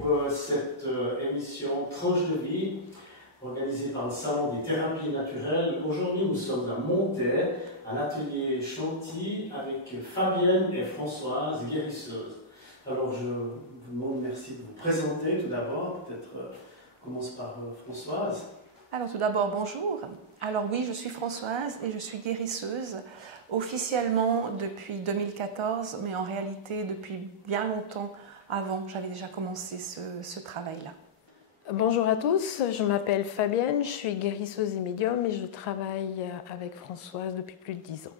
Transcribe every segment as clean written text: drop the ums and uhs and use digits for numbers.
pour cette émission Tranche de vie, organisée par le Salon des thérapies naturelles. Aujourd'hui, nous sommes à Montet, à l'atelier Chantilly, avec Fabienne et Françoise, guérisseuses. Alors, je vous demande merci de vous présenter tout d'abord. Peut-être on commence par Françoise. Alors, tout d'abord, bonjour. Alors oui, je suis Françoise et je suis guérisseuse, officiellement depuis 2014, mais en réalité depuis bien longtemps avant, j'avais déjà commencé ce travail-là. Bonjour à tous, je m'appelle Fabienne, je suis guérisseuse et médium et je travaille avec Françoise depuis plus de 10 ans.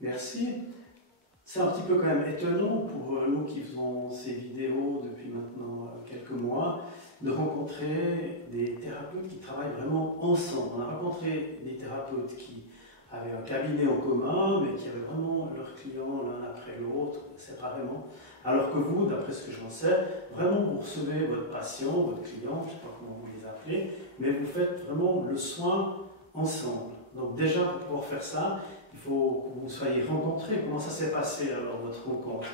Merci. C'est un petit peu quand même étonnant pour nous qui faisons ces vidéos depuis maintenant quelques mois de rencontrer des thérapeutes qui travaillent vraiment ensemble. On a rencontré des thérapeutes qui avaient un cabinet en commun, mais qui avaient vraiment leurs clients l'un après l'autre, séparément. Alors que vous, d'après ce que j'en sais, vraiment vous recevez votre patient, votre client, je ne sais pas comment vous les appelez, mais vous faites vraiment le soin ensemble. Donc déjà, pour pouvoir faire ça, il faut que vous soyez rencontrés. Comment ça s'est passé alors, votre rencontre?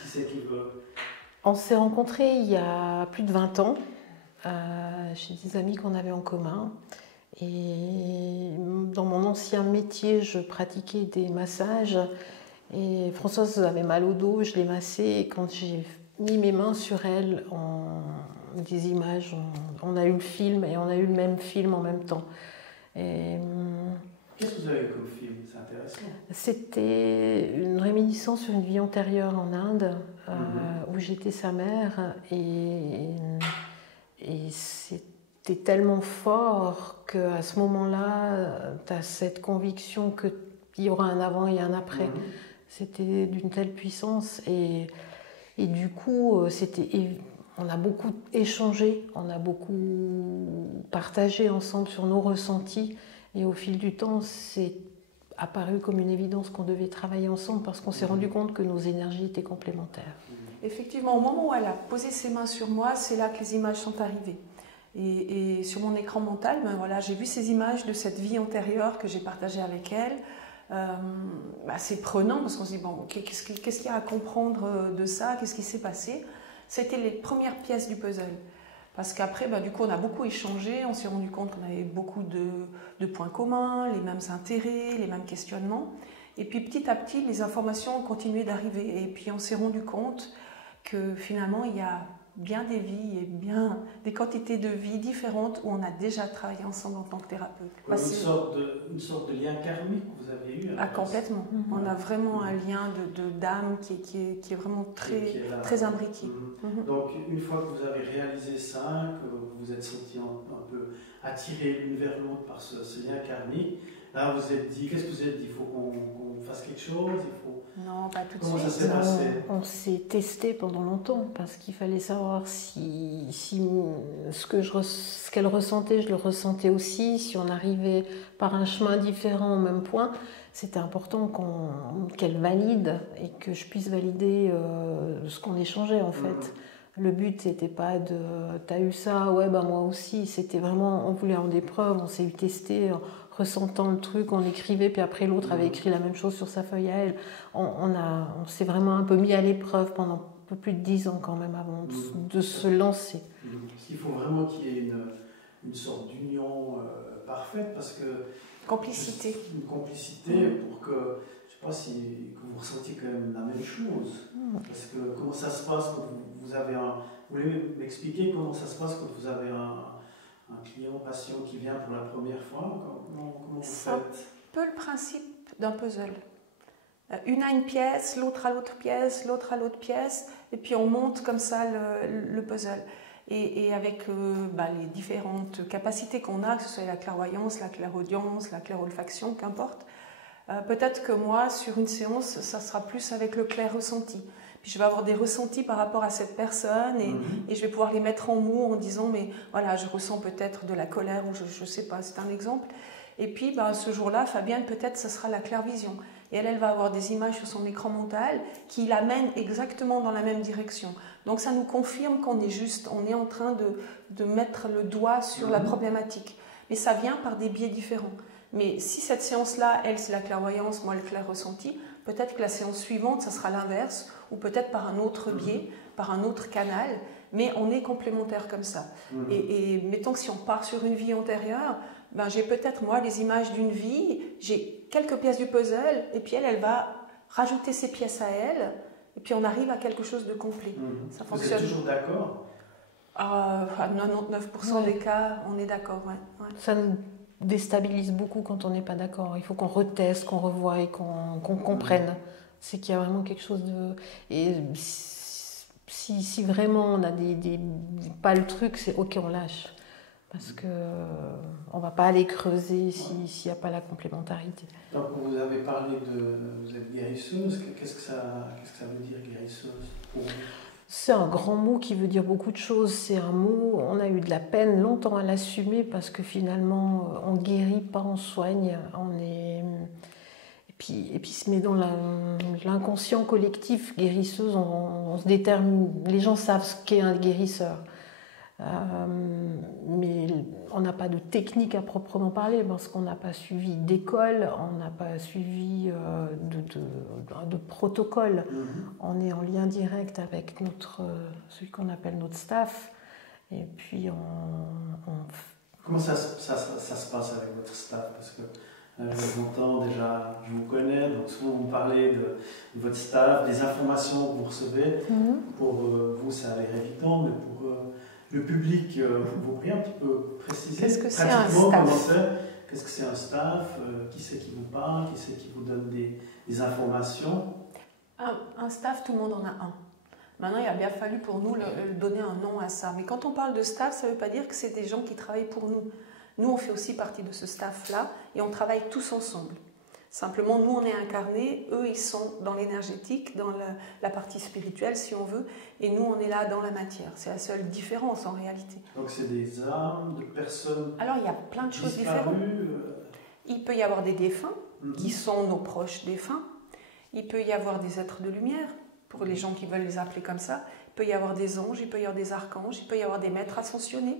Qui c'est qui veut? On s'est rencontrés il y a plus de 20 ans, chez des amis qu'on avait en commun. Et dans mon ancien métier, je pratiquais des massages. Et Françoise avait mal au dos, je l'ai massée. Et quand j'ai mis mes mains sur elle, des images, on a eu le film et on a eu le même film en même temps. Qu'est-ce que vous avez eu comme film? C'est intéressant. C'était une réminiscence sur une vie antérieure en Inde, où j'étais sa mère. Et c'était tellement fort qu'à ce moment-là, tu as cette conviction qu'il y aura un avant et un après. C'était d'une telle puissance. Et du coup, on a beaucoup échangé, on a beaucoup partagé ensemble sur nos ressentis. Et au fil du temps, c'est apparu comme une évidence qu'on devait travailler ensemble parce qu'on s'est rendu compte que nos énergies étaient complémentaires. Effectivement, au moment où elle a posé ses mains sur moi, c'est là que les images sont arrivées. Et sur mon écran mental, ben voilà, j'ai vu ces images de cette vie antérieure que j'ai partagée avec elle. C'est prenant parce qu'on se dit, bon, qu'est-ce qu'il y a à comprendre de ça? Qu'est-ce qui s'est passé? C'était les premières pièces du puzzle. Parce qu'après, du coup, on a beaucoup échangé, on s'est rendu compte qu'on avait beaucoup de points communs, les mêmes intérêts, les mêmes questionnements. Et puis petit à petit, les informations ont continué d'arriver. Et puis on s'est rendu compte que finalement, il y a bien des vies et bien des quantités de vies différentes où on a déjà travaillé ensemble en tant que thérapeute. Une sorte de lien karmique que vous avez eu? Complètement. On a vraiment un lien d'âme qui est vraiment très imbriqué. Donc une fois que vous avez réalisé ça, que vous vous êtes senti un peu attiré l'une vers l'autre par ce lien karmique, là vous vous êtes dit, qu'est-ce que vous vous êtes dit? Il faut qu'on fasse quelque chose? Non, pas tout de suite. Comment ça s'est passé? On s'est testé pendant longtemps parce qu'il fallait savoir si ce qu'elle ressentait, je le ressentais aussi. Si on arrivait par un chemin différent au même point, c'était important qu'elle valide et que je puisse valider ce qu'on échangeait en fait. Le but, c'était pas de « t'as eu ça, ouais, moi aussi ». C'était vraiment, on voulait avoir des preuves, on s'est testé, ressentant le truc, on écrivait, puis après l'autre avait écrit la même chose sur sa feuille à elle. On s'est vraiment un peu mis à l'épreuve pendant un peu plus de 10 ans quand même avant de se lancer. Parce qu'il faut vraiment qu'il y ait une sorte d'union parfaite, parce que... Complicité. Une complicité pour que... Je ne sais pas que vous ressentiez quand même la même chose. Parce que comment ça se passe quand vous avez un... Vous voulez m'expliquer comment ça se passe quand vous avez un client, patient qui vient pour la première fois? Comment vous faites? C'est un peu le principe d'un puzzle. Une à une pièce, l'autre à l'autre pièce, l'autre à l'autre pièce, et puis on monte comme ça le puzzle. Et avec les différentes capacités qu'on a, que ce soit la clairvoyance, la clairaudience, la clairolfaction, qu'importe, peut-être que moi, sur une séance, ça sera plus avec le clair ressenti. Puis je vais avoir des ressentis par rapport à cette personne et je vais pouvoir les mettre en mots en disant mais voilà, je ressens peut-être de la colère ou je ne sais pas, c'est un exemple. Et puis ce jour-là, Fabienne, peut-être ce sera la clairvision. Et elle va avoir des images sur son écran mental qui l'amènent exactement dans la même direction. Donc ça nous confirme qu'on est juste, on est en train de mettre le doigt sur la problématique. Mais ça vient par des biais différents. Mais si cette séance-là, elle, c'est la clairvoyance, moi, le clair ressenti, peut-être que la séance suivante, ça sera l'inverse, ou peut-être par un autre biais, par un autre canal. mais on est complémentaires comme ça. Et mettons que si on part sur une vie antérieure, ben, j'ai peut-être moi les images d'une vie, j'ai quelques pièces du puzzle, et puis elle va rajouter ses pièces à elle, et puis on arrive à quelque chose de complet. Ça fonctionne. Vous êtes toujours d'accord? À 99% des cas, on est d'accord. Ouais. Ça nous déstabilise beaucoup quand on n'est pas d'accord. Il faut qu'on reteste, qu'on revoie et qu'on comprenne. C'est qu'il y a vraiment quelque chose de... Et si vraiment on a pas le truc, c'est ok, on lâche. Parce qu'on ne va pas aller creuser s'il n'y a pas la complémentarité. Donc vous avez parlé vous êtes guérisseuse, qu'est-ce que ça veut dire guérisseuse pour vous? C'est un grand mot qui veut dire beaucoup de choses. C'est un mot, on a eu de la peine longtemps à l'assumer parce que finalement, on ne guérit pas, on soigne. Et puis se met dans l'inconscient collectif guérisseuse, on se détermine. Les gens savent ce qu'est un guérisseur. Mais on n'a pas de technique à proprement parler parce qu'on n'a pas suivi d'école, on n'a pas suivi de protocole. On est en lien direct avec celui qu'on appelle notre staff. Et puis Comment ça se passe avec votre staff? Parce que j'entends déjà, je vous connais, donc souvent vous parlez de votre staff, des informations que vous recevez. Pour vous, ça a l'air évident, mais pour le public, vous pourriez un petit peu préciser qu'est-ce que c'est un staff? Qu'est-ce que c'est un staff? Qui c'est qui vous parle? Qui c'est qui vous donne des informations? Un staff, tout le monde en a un. Maintenant, il a bien fallu pour nous donner un nom à ça. Mais quand on parle de staff, ça ne veut pas dire que c'est des gens qui travaillent pour nous. Nous, on fait aussi partie de ce staff-là et on travaille tous ensemble. Simplement, nous, on est incarnés, eux, ils sont dans l'énergétique, dans la partie spirituelle, si on veut, et nous, on est là dans la matière. C'est la seule différence, en réalité. Donc, c'est des âmes, de personnes... Alors, il y a plein de choses différentes. Il peut y avoir des défunts, qui sont nos proches défunts. Il peut y avoir des êtres de lumière, pour les gens qui veulent les appeler comme ça. Il peut y avoir des anges, il peut y avoir des archanges, il peut y avoir des maîtres ascensionnés.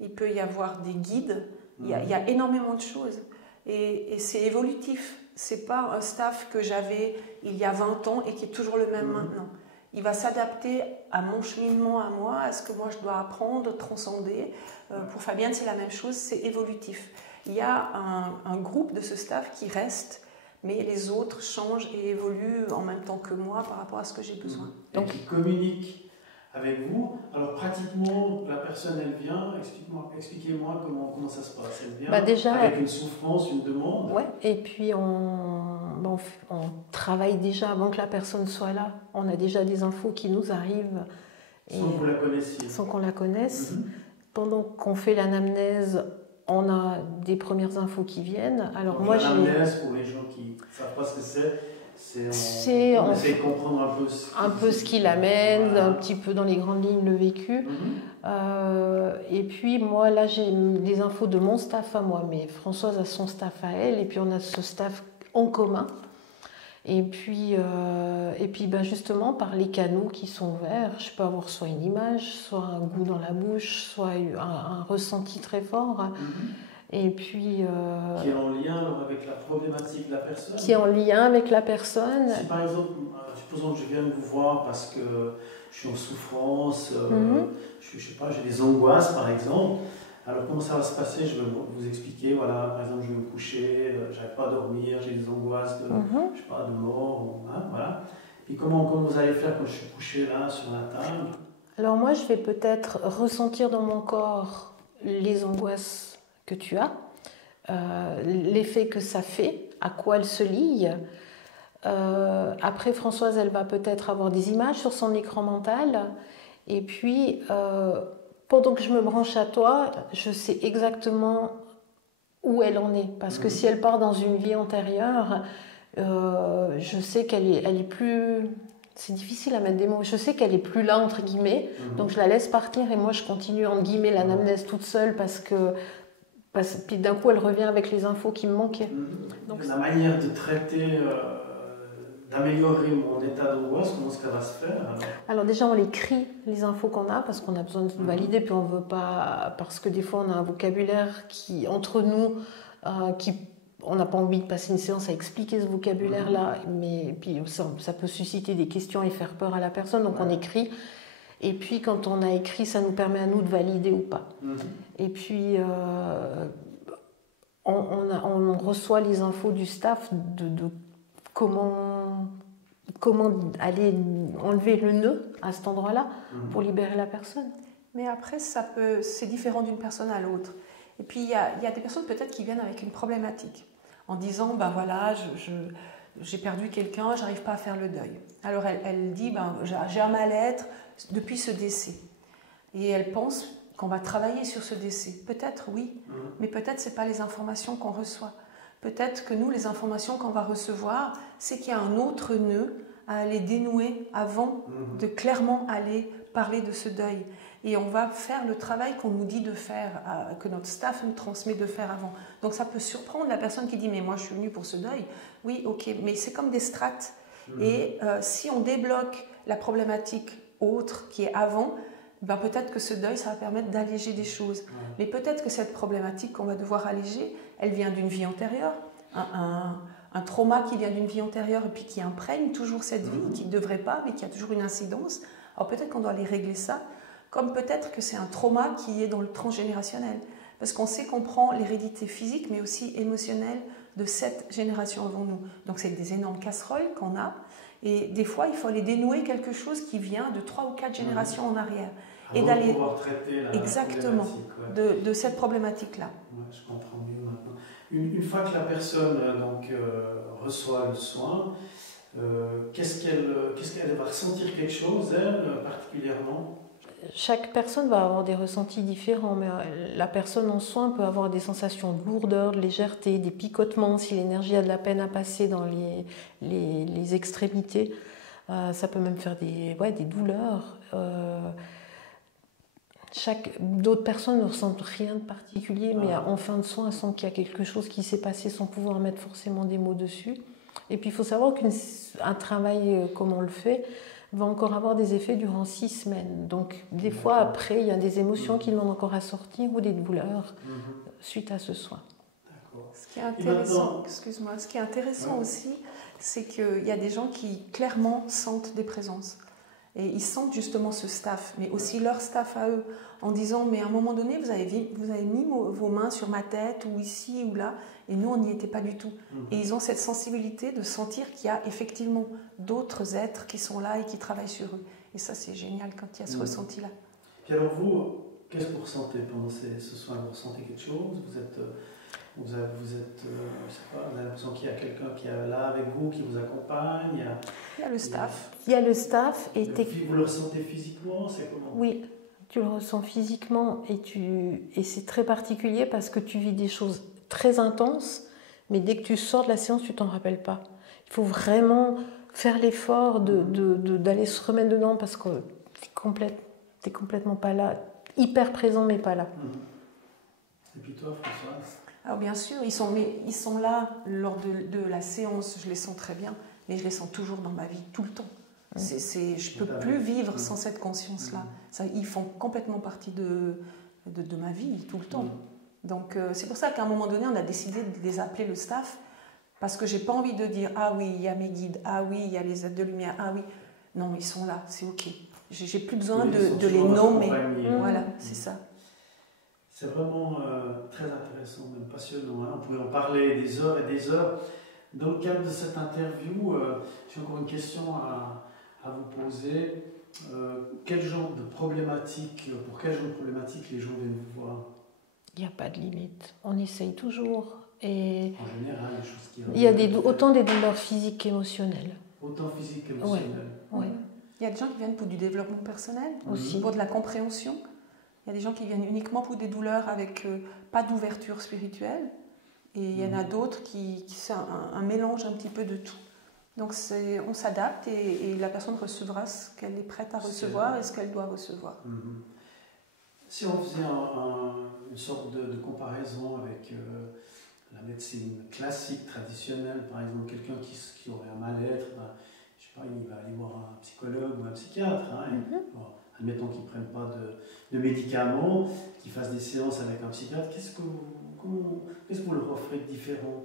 Il peut y avoir des guides. Il y a énormément de choses. Et c'est évolutif. C'est pas un staff que j'avais il y a 20 ans et qui est toujours le même maintenant. Il va s'adapter à mon cheminement, à moi, à ce que moi je dois apprendre, transcender. Pour Fabienne, c'est la même chose, c'est évolutif. Il y a un groupe de ce staff qui reste, mais les autres changent et évoluent en même temps que moi par rapport à ce que j'ai besoin. Donc, ils communiquent avec vous. Alors pratiquement, la personne, elle vient, expliquez-moi comment ça se passe. Elle vient déjà, avec une souffrance, une demande. Ouais, et puis on travaille déjà avant que la personne soit là. On a déjà des infos qui nous arrivent. Sans que vous la connaissiez. Sans qu'on la connaisse. Pendant qu'on fait l'anamnèse, on a des premières infos qui viennent. Alors donc, moi, l'anamnèse, pour les gens qui ne savent pas ce que on essaie de comprendre un peu ce qui l'amène, un petit peu dans les grandes lignes le vécu. Et puis moi là j'ai des infos de mon staff à moi, mais Françoise a son staff à elle, et puis on a ce staff en commun. Et puis justement par les canaux qui sont ouverts, je peux avoir soit une image, soit un goût dans la bouche, soit un ressenti très fort. Et puis, qui est en lien avec la problématique de la personne. Qui est en lien avec la personne. Si par exemple, supposons que je viens vous voir parce que je suis en souffrance, je sais pas, j'ai des angoisses par exemple. Alors comment ça va se passer? Je vais vous expliquer, voilà, par exemple je vais me coucher, j'arrive pas à dormir, j'ai des angoisses de, je sais pas, de mort, voilà. Et comment vous allez faire quand je suis couché là sur la table? Alors moi je vais peut-être ressentir dans mon corps les angoisses que tu as, l'effet que ça fait, à quoi elle se lie. Après, Françoise, elle va peut-être avoir des images sur son écran mental. Et puis, pendant que je me branche à toi, je sais exactement où elle en est. Parce que si elle part dans une vie antérieure, je sais qu'elle est plus... C'est difficile à mettre des mots. Je sais qu'elle est plus là, entre guillemets. Donc, je la laisse partir et moi, je continue, entre guillemets, l'anamnèse toute seule parce que... Puis d'un coup, elle revient avec les infos qui me manquaient. Donc, la manière de traiter, d'améliorer mon état d'angoisse, comment est-ce que ça va se faire alors déjà, on écrit les infos qu'on a parce qu'on a besoin de valider, puis on veut pas... Parce que des fois, on a un vocabulaire qui, entre nous, on n'a pas envie de passer une séance à expliquer ce vocabulaire-là, mais puis ça peut susciter des questions et faire peur à la personne, donc on écrit. Et puis quand on a écrit, ça nous permet à nous de valider ou pas. Et puis on reçoit les infos du staff de comment aller enlever le nœud à cet endroit-là pour libérer la personne. Mais après, c'est différent d'une personne à l'autre. Et puis, il y a des personnes peut-être qui viennent avec une problématique, en disant, ben voilà, j'ai perdu quelqu'un, j'arrive pas à faire le deuil. Alors, elle dit, ben, j'ai un mal-être depuis ce décès. Et elle pense qu'on va travailler sur ce décès. Peut-être, oui, mais peut-être ce n'est pas les informations qu'on reçoit. Peut-être que nous, les informations qu'on va recevoir, c'est qu'il y a un autre nœud à aller dénouer avant de clairement aller parler de ce deuil. Et on va faire le travail qu'on nous dit de faire, que notre staff nous transmet de faire avant. Donc ça peut surprendre la personne qui dit « mais moi je suis venue pour ce deuil ». Oui, ok, mais c'est comme des strates. Et si on débloque la problématique autre qui est avant, ben peut-être que ce deuil, ça va permettre d'alléger des choses. Mais peut-être que cette problématique qu'on va devoir alléger, elle vient d'une vie antérieure, un trauma qui vient d'une vie antérieure et puis qui imprègne toujours cette vie, qui ne devrait pas, mais qui a toujours une incidence. Alors peut-être qu'on doit aller régler ça, comme peut-être que c'est un trauma qui est dans le transgénérationnel. Parce qu'on sait qu'on prend l'hérédité physique, mais aussi émotionnelle de 7 générations avant nous. Donc c'est des énormes casseroles qu'on a. Et des fois, il faut aller dénouer quelque chose qui vient de 3 ou 4 générations en arrière. Et d'aller pouvoir traiter la exactement de cette problématique-là. Ouais, je comprends mieux maintenant. Une fois que la personne reçoit le soin, qu'est-ce qu'elle va ressentir quelque chose, elle, particulièrement? Chaque personne va avoir des ressentis différents, mais la personne en soin peut avoir des sensations de lourdeur, de légèreté, des picotements si l'énergie a de la peine à passer dans les extrémités. Ça peut même faire des douleurs. D'autres personnes ne ressentent rien de particulier, mais en fin de soin, elles sentent qu'il y a quelque chose qui s'est passé sans pouvoir mettre forcément des mots dessus. Et puis il faut savoir qu'un travail comme on le fait va encore avoir des effets durant 6 semaines. Donc des fois après, il y a des émotions qui demandent encore à sortir ou des douleurs suite à ce soin. Ce qui est intéressant, excuse-moi, ce qui est intéressant aussi, c'est qu'il y a des gens qui clairement sentent des présences. Et ils sentent justement ce staff, mais aussi leur staff à eux, en disant, mais à un moment donné, vous avez mis vos mains sur ma tête, ou ici, ou là, et nous, on n'y était pas du tout. Et ils ont cette sensibilité de sentir qu'il y a effectivement d'autres êtres qui sont là et qui travaillent sur eux. Et ça, c'est génial quand il y a ce ressenti-là. Puis alors vous, qu'est-ce que vous ressentez pendant ce soin? Vous ressentez quelque chose? Vous avez l'impression qu'il y a quelqu'un qui est là avec vous, qui vous accompagne? Il y a le staff. Il y a le staff. Vous le ressentez physiquement? C'est comment? Oui, tu le ressens physiquement et c'est très particulier parce que tu vis des choses très intenses, mais dès que tu sors de la séance, tu t'en rappelles pas. Il faut vraiment faire l'effort d'aller se remettre dedans parce que t'es complètement pas là, hyper présent mais pas là. Et puis toi, Françoise? Alors bien sûr, ils sont là lors de la séance, je les sens très bien, mais je les sens toujours dans ma vie, tout le temps. Je ne peux plus vivre sans cette conscience-là. Ils font complètement partie de ma vie, tout le temps. Donc c'est pour ça qu'à un moment donné, on a décidé de les appeler le staff, parce que j'ai pas envie de dire « Ah oui, il y a mes guides, ah oui, il y a les aides de lumière, ah oui ». Non, ils sont là, c'est ok. J'ai plus besoin de les nommer. Voilà, c'est ça. C'est vraiment très intéressant, même passionnant. On pourrait en parler des heures et des heures. Dans le cadre de cette interview, j'ai encore une question à vous poser. Quel genre de problématiques, pour quel genre de problématiques les gens viennent vous voir? Il n'y a pas de limite. On essaye toujours. Et en général, les choses qui il y a autant des douleurs physiques qu'émotionnelles. Autant physiques qu'émotionnelles. Oui. Il y a des gens qui viennent pour du développement personnel, aussi pour de la compréhension. Il y a des gens qui viennent uniquement pour des douleurs avec pas d'ouverture spirituelle. Et il y en a d'autres qui c'est un mélange un petit peu de tout. Donc on s'adapte et la personne recevra ce qu'elle est prête à recevoir et ce qu'elle doit recevoir. Si on faisait une sorte de comparaison avec la médecine classique, traditionnelle, par exemple, quelqu'un qui aurait un mal-être, je sais pas, il va aller voir un psychologue ou un psychiatre. Admettons qu'ils ne prennent pas de médicaments, qu'ils fassent des séances avec un psychiatre. Qu'est-ce que vous leur offrez de différent?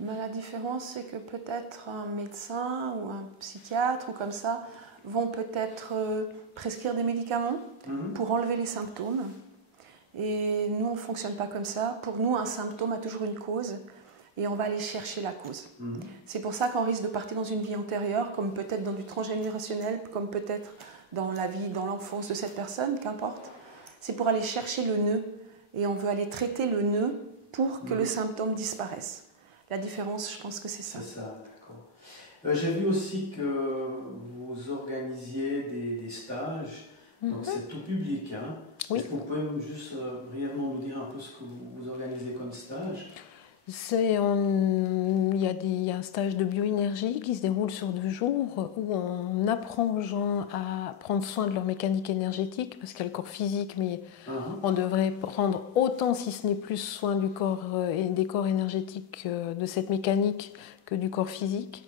La différence, c'est que peut-être un médecin ou un psychiatre ou comme ça vont peut-être prescrire des médicaments pour enlever les symptômes. Et nous, on ne fonctionne pas comme ça. Pour nous, un symptôme a toujours une cause et on va aller chercher la cause. C'est pour ça qu'on risque de partir dans une vie antérieure, comme peut-être dans du transgénérationnel, comme peut-être dans la vie, dans l'enfance de cette personne, qu'importe. C'est pour aller chercher le nœud et on veut aller traiter le nœud pour que le symptôme disparaisse. La différence, je pense que c'est ça. C'est ça, d'accord. J'ai vu aussi que vous organisiez des stages, donc c'est tout public. Hein. Oui. Est-ce que vous pouvez juste brièvement nous dire un peu ce que vous organisez comme stage? Il y a un stage de bioénergie qui se déroule sur 2 jours où on apprend aux gens à prendre soin de leur mécanique énergétique, parce qu'il y a le corps physique, mais on devrait prendre autant, si ce n'est plus, soin du corps et des corps énergétiques de cette mécanique que du corps physique.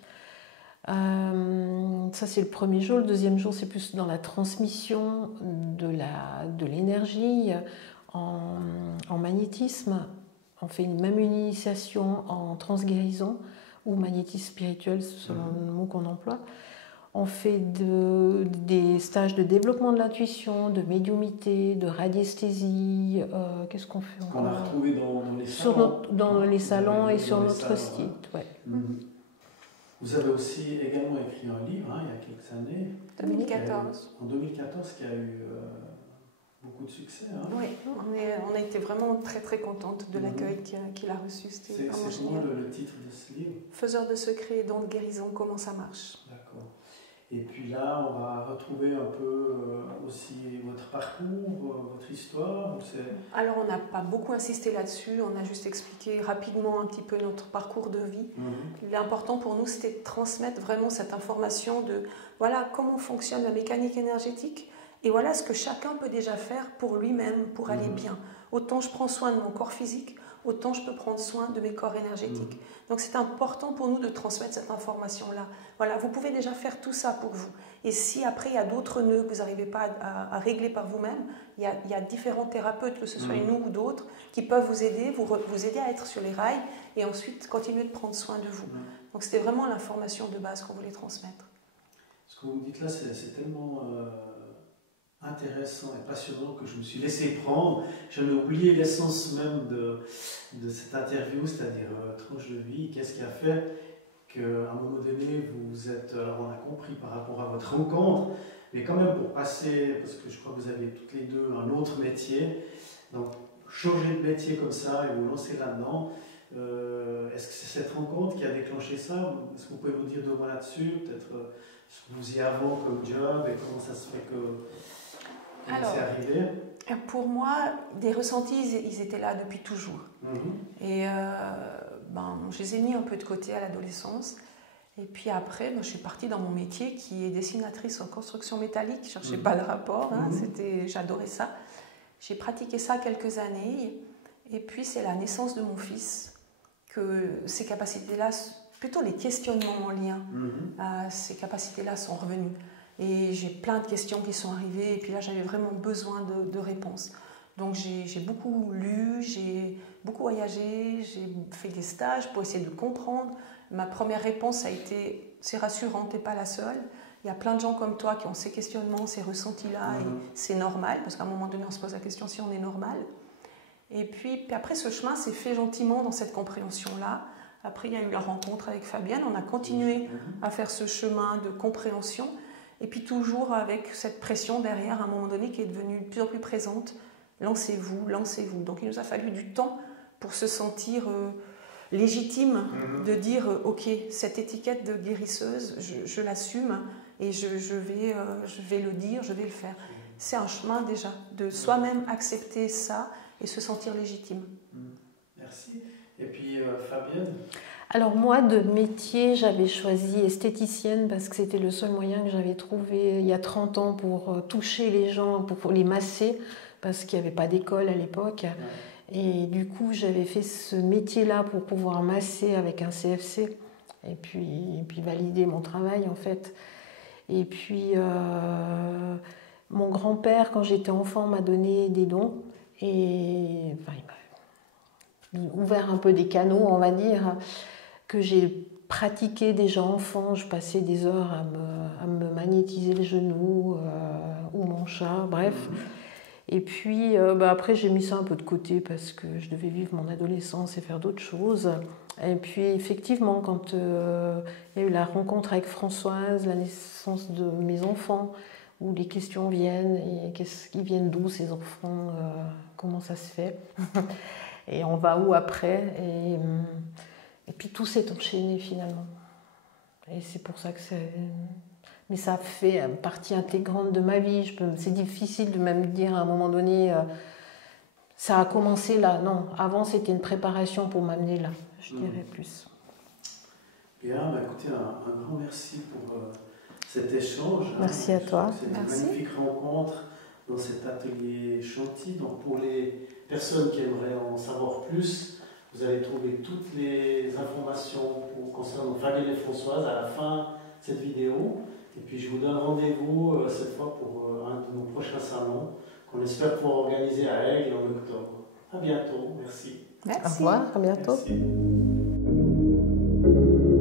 Ça, c'est le premier jour. Le deuxième jour, c'est plus dans la transmission de l'énergie en magnétisme. On fait même une initiation en transguérison ou magnétisme spirituel, selon le mot qu'on emploie. On fait des stages de développement de l'intuition, de médiumité, de radiesthésie. Qu'est-ce qu'on fait encore? Qu'on a retrouvé dans les salons. Dans les salons et sur notre site. Ouais. Vous avez aussi également écrit un livre il y a quelques années. 2014. En 2014, qui a eu beaucoup de succès. Oui, on a été vraiment très très contente de l'accueil qu'il a reçu. C'est comment le titre de ce livre? Faiseur de secrets et dons de guérison, comment ça marche. D'accord. Et puis là, on va retrouver un peu aussi votre parcours, votre histoire. Alors, on n'a pas beaucoup insisté là-dessus, on a juste expliqué rapidement un petit peu notre parcours de vie. L'important pour nous, c'était de transmettre vraiment cette information de voilà comment fonctionne la mécanique énergétique et voilà ce que chacun peut déjà faire pour lui-même, pour aller bien. Autant je prends soin de mon corps physique, autant je peux prendre soin de mes corps énergétiques. Donc c'est important pour nous de transmettre cette information-là. Voilà, vous pouvez déjà faire tout ça pour vous. Et si après il y a d'autres nœuds que vous n'arrivez pas à régler par vous-même, il y a différents thérapeutes, que ce soit nous ou d'autres, qui peuvent vous aider, vous aider à être sur les rails et ensuite continuer de prendre soin de vous. Donc c'était vraiment l'information de base qu'on voulait transmettre. Ce que vous me dites là, c'est tellement intéressant et passionnant que je me suis laissé prendre. J'en ai oublié l'essence même de cette interview, c'est-à-dire tranche de vie. Qu'est-ce qui a fait qu'à un moment donné, vous êtes... Alors on a compris par rapport à votre rencontre, mais quand même pour passer, parce que je crois que vous avez toutes les deux un autre métier, donc changer de métier comme ça et vous lancer là-dedans, est-ce que c'est cette rencontre qui a déclenché ça? Est-ce que vous pouvez nous dire 2 mots là-dessus? Peut-être ce que vous faisiez avant comme job et comment ça se fait que... Alors, c'est arrivé? Pour moi, des ressentis, ils étaient là depuis toujours. Et je les ai mis un peu de côté à l'adolescence. Et puis après, je suis partie dans mon métier qui est dessinatrice en construction métallique. Je ne cherchais pas le rapport, j'adorais ça. J'ai pratiqué ça quelques années. Et puis c'est la naissance de mon fils que ces capacités-là, plutôt les questionnements en lien, ces capacités-là sont revenues. Et j'ai plein de questions qui sont arrivées, et puis là j'avais vraiment besoin de réponses. Donc j'ai beaucoup lu, j'ai beaucoup voyagé, j'ai fait des stages pour essayer de comprendre. Ma première réponse a été « c'est rassurant, tu n'es pas la seule ». Il y a plein de gens comme toi qui ont ces questionnements, ces ressentis-là, et c'est normal, parce qu'à un moment donné on se pose la question si on est normal. Et puis après ce chemin s'est fait gentiment dans cette compréhension-là. Après il y a eu la rencontre avec Fabienne, on a continué à faire ce chemin de compréhension. Et puis toujours avec cette pression derrière, à un moment donné, qui est devenue de plus en plus présente. Lancez-vous, lancez-vous. Donc il nous a fallu du temps pour se sentir légitime, de dire ok, cette étiquette de guérisseuse, je l'assume et je vais le dire, je vais le faire. C'est un chemin déjà, de soi-même accepter ça et se sentir légitime. Merci. Et puis Fabienne? Alors moi, de métier, j'avais choisi esthéticienne parce que c'était le seul moyen que j'avais trouvé il y a 30 ans pour toucher les gens, pour les masser, parce qu'il n'y avait pas d'école à l'époque. Et du coup, j'avais fait ce métier-là pour pouvoir masser avec un CFC et puis valider mon travail en fait. Et puis, mon grand-père, quand j'étais enfant, m'a donné des dons et il m'a ouvert un peu des canaux, on va dire, que j'ai pratiquais déjà enfant, je passais des heures à me magnétiser le genou ou mon chat, bref. Et puis après j'ai mis ça un peu de côté parce que je devais vivre mon adolescence et faire d'autres choses. Et puis effectivement quand il y a eu la rencontre avec Françoise, la naissance de mes enfants, où les questions viennent, et ils viennent d'où ces enfants, comment ça se fait, et on va où après, et puis tout s'est enchaîné finalement. Et c'est pour ça que c'est... Mais ça fait partie intégrante de ma vie. C'est difficile de même dire à un moment donné, ça a commencé là. Non, avant c'était une préparation pour m'amener là, je dirais plus. Bien, écoutez, un grand merci pour cet échange. Merci à toi. C'était une magnifique rencontre dans cet atelier Chanty. Donc pour les personnes qui aimeraient en savoir plus, vous allez trouver toutes les informations concernant Fabienne et Françoise à la fin de cette vidéo. Et puis je vous donne rendez-vous cette fois pour un de nos prochains salons qu'on espère pouvoir organiser à Aigle en octobre. À bientôt, merci. Merci. Au revoir, à bientôt. Merci.